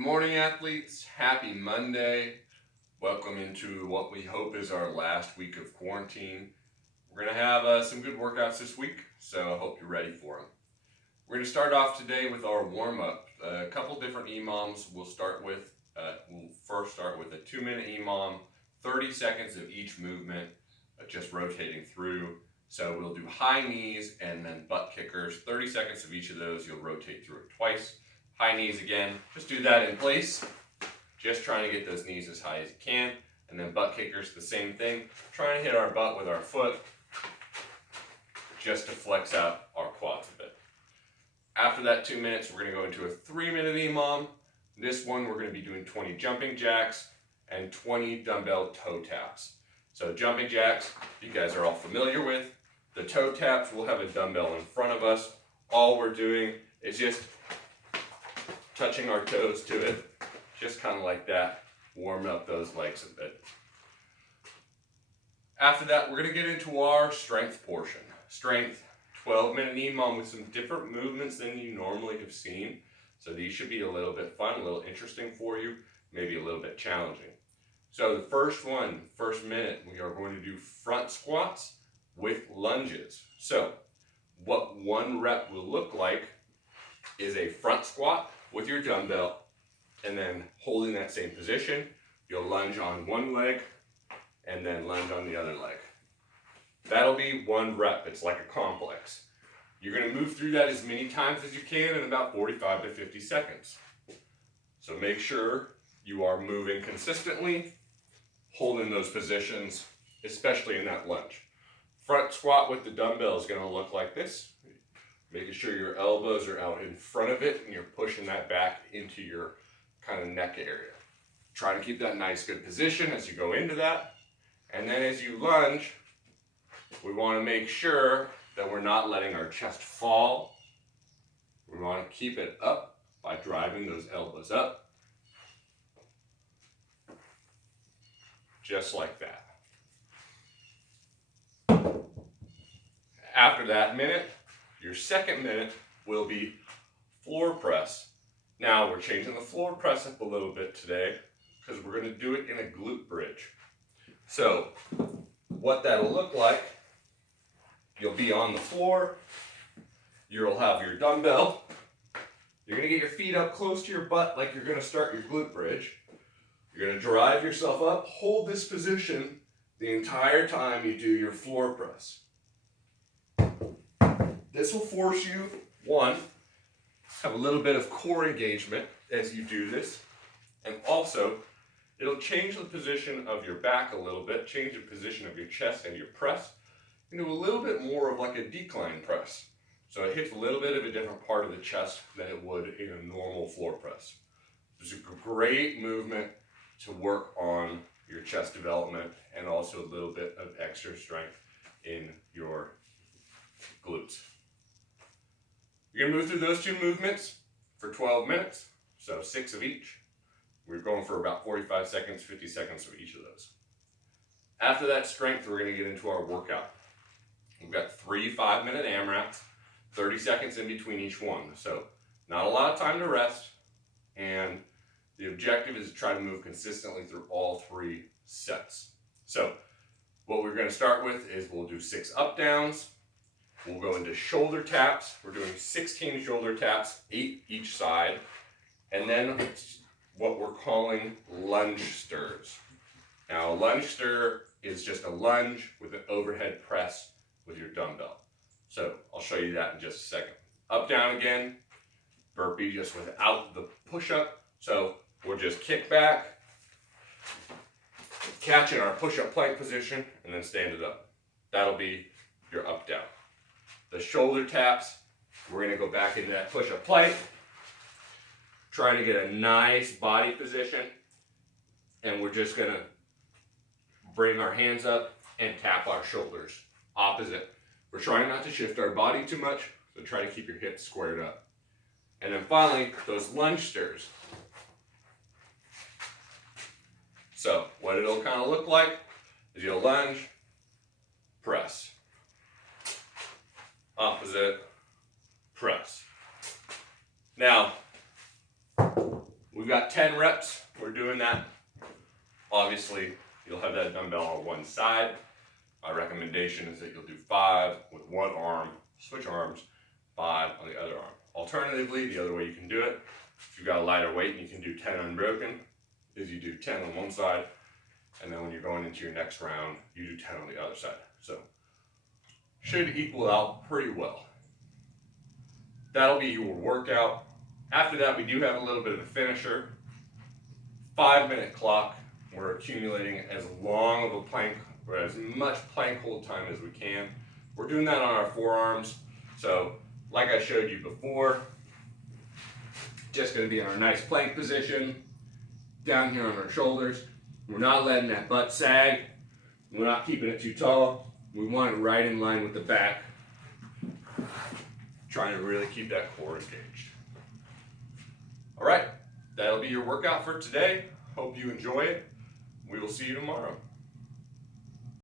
Good morning, athletes. Happy Monday. Welcome into what we hope is our last week of quarantine. We're going to have some good workouts this week, so I hope you're ready for them. We're going to start off today with our warm-up. A couple different EMOMs we'll start with. We'll first start with a 2-minute EMOM, 30 seconds of each movement, just rotating through. So we'll do high knees and then butt kickers, 30 seconds of each of those. You'll rotate through it twice. High knees again, just do that in place. Just trying to get those knees as high as you can. And then butt kickers, the same thing. Trying to hit our butt with our foot just to flex out our quads a bit. After that 2 minutes, we're going to go into a 3-minute EMOM. This one, we're going to be doing 20 jumping jacks and 20 dumbbell toe taps. So jumping jacks, you guys are all familiar with. The toe taps, we'll have a dumbbell in front of us. All we're doing is just touching our toes to it, just kind of like that, warm up those legs a bit. After that, we're going to get into our strength portion. Strength, 12-minute EMOM with some different movements than you normally have seen. So these should be a little bit fun, a little interesting for you, maybe a little bit challenging. So the first minute, we are going to do front squats with lunges. So what one rep will look like is a front squat with your dumbbell, and then holding that same position, you'll lunge on one leg and then lunge on the other leg. That'll be one rep. It's like a complex. You're going to move through that as many times as you can in about 45 to 50 seconds. So make sure you are moving consistently, holding those positions, especially in that lunge. Front squat with the dumbbell is going to look like this. Making sure your elbows are out in front of it and you're pushing that back into your kind of neck area. Try to keep that nice good position as you go into that. And then as you lunge, we want to make sure that we're not letting our chest fall. We want to keep it up by driving those elbows up. Just like that. After that minute, your second minute will be floor press. Now we're changing the floor press up a little bit today because we're going to do it in a glute bridge. So what that'll look like, you'll be on the floor, you'll have your dumbbell, you're going to get your feet up close to your butt like you're going to start your glute bridge. You're going to drive yourself up, hold this position the entire time you do your floor press. This will force you, one, have a little bit of core engagement as you do this, and also it'll change the position of your back a little bit, change the position of your chest and your press into a little bit more of like a decline press. So it hits a little bit of a different part of the chest than it would in a normal floor press. It's a great movement to work on your chest development and also a little bit of extra strength in your glutes. You're going to move through those two movements for 12 minutes, so 6 of each. We're going for about 45 seconds, 50 seconds for each of those. After that strength, we're going to get into our workout. We've got 3 5-minute AMRAPs, 30 seconds in between each one. So not a lot of time to rest, and the objective is to try to move consistently through all 3 sets. So what we're going to start with is we'll do 6 up downs. We'll go into shoulder taps. We're doing 16 shoulder taps, 8 each side. And then what we're calling lunge stirs. Now a lunge stir is just a lunge with an overhead press with your dumbbell. So I'll show you that in just a second. Up, down again, burpee just without the push-up. So we'll just kick back, catch in our push-up plank position, and then stand it up. That'll be your up, down. The shoulder taps, we're going to go back into that push-up plank, trying to get a nice body position, and we're just going to bring our hands up and tap our shoulders opposite. We're trying not to shift our body too much, so try to keep your hips squared up. And then finally, those lunge stirs. So what it'll kind of look like is you'll lunge, press, opposite, press. Now, We've got 10 reps. We're doing that. Obviously, you'll have that dumbbell on one side. My recommendation is that you'll do 5 with one arm, switch arms, 5 on the other arm. Alternatively, the other way you can do it, if you've got a lighter weight and you can do 10 unbroken, is you do 10 on one side, and then when you're going into your next round, you do 10 on the other side. So, should equal out pretty well. That'll be your workout. After that, we do have a little bit of a finisher. 5-minute clock. We're accumulating as long of a plank, or as much plank hold time as we can. We're doing that on our forearms. So, like I showed you before, just gonna be in our nice plank position, down here on our shoulders. We're not letting that butt sag. We're not keeping it too tall. We want it right in line with the back. Trying to really keep that core engaged. All right, that'll be your workout for today. Hope you enjoy it. We will see you tomorrow.